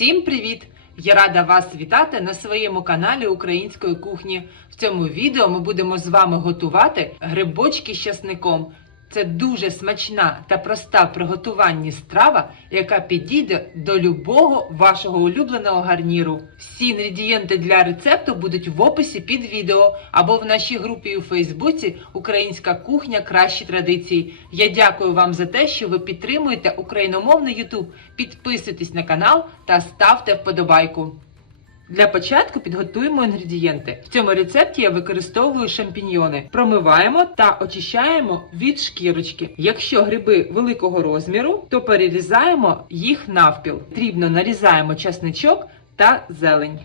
Всім привіт! Я рада вас вітати на своєму каналі Української кухні. В цьому відео ми будемо з вами готувати грибочки з часником. Це дуже смачна та проста в приготуванні страва, яка підійде до любого вашого улюбленого гарніру. Всі інгредієнти для рецепту будуть в описі під відео або в нашій групі у Фейсбуці Українська кухня кращі традиції. Я дякую вам за те, що ви підтримуєте україномовний YouTube. Підписуйтесь на канал та ставте вподобайку. Для початку підготуємо інгредієнти. В цьому рецепті я використовую шампіньйони. Промиваємо та очищаємо від шкірочки. Якщо гриби великого розміру, то перерізаємо їх навпіл. Дрібно нарізаємо часничок та зелень.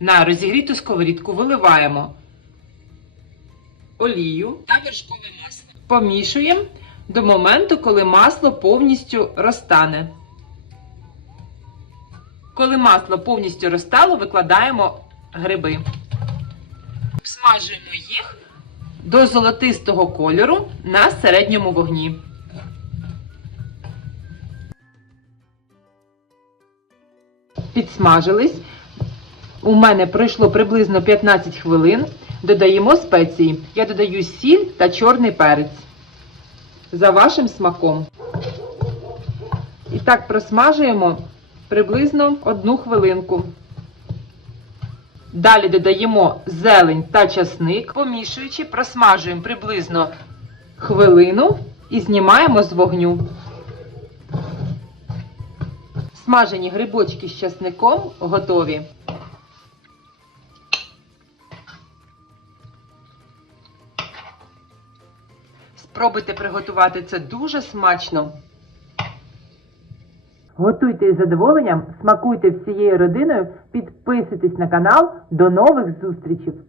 На розігріту сковорідку виливаємо олію та вершкове масло. Помішуємо до моменту, коли масло повністю розтане. Коли масло повністю розтало, викладаємо гриби. Смажуємо їх до золотистого кольору на середньому вогні. Підсмажились. У мене пройшло приблизно 15 хвилин. Додаємо спеції. Я додаю сіль та чорний перець за вашим смаком. І так просмажуємо приблизно одну хвилинку. Далі додаємо зелень та часник, помішуючи, просмажуємо приблизно хвилину і знімаємо з вогню. Смажені грибочки з часником готові. Спробуйте приготувати це дуже смачно. Готуйте із задоволенням, смакуйте всією родиною, підписуйтесь на канал. До нових зустрічей!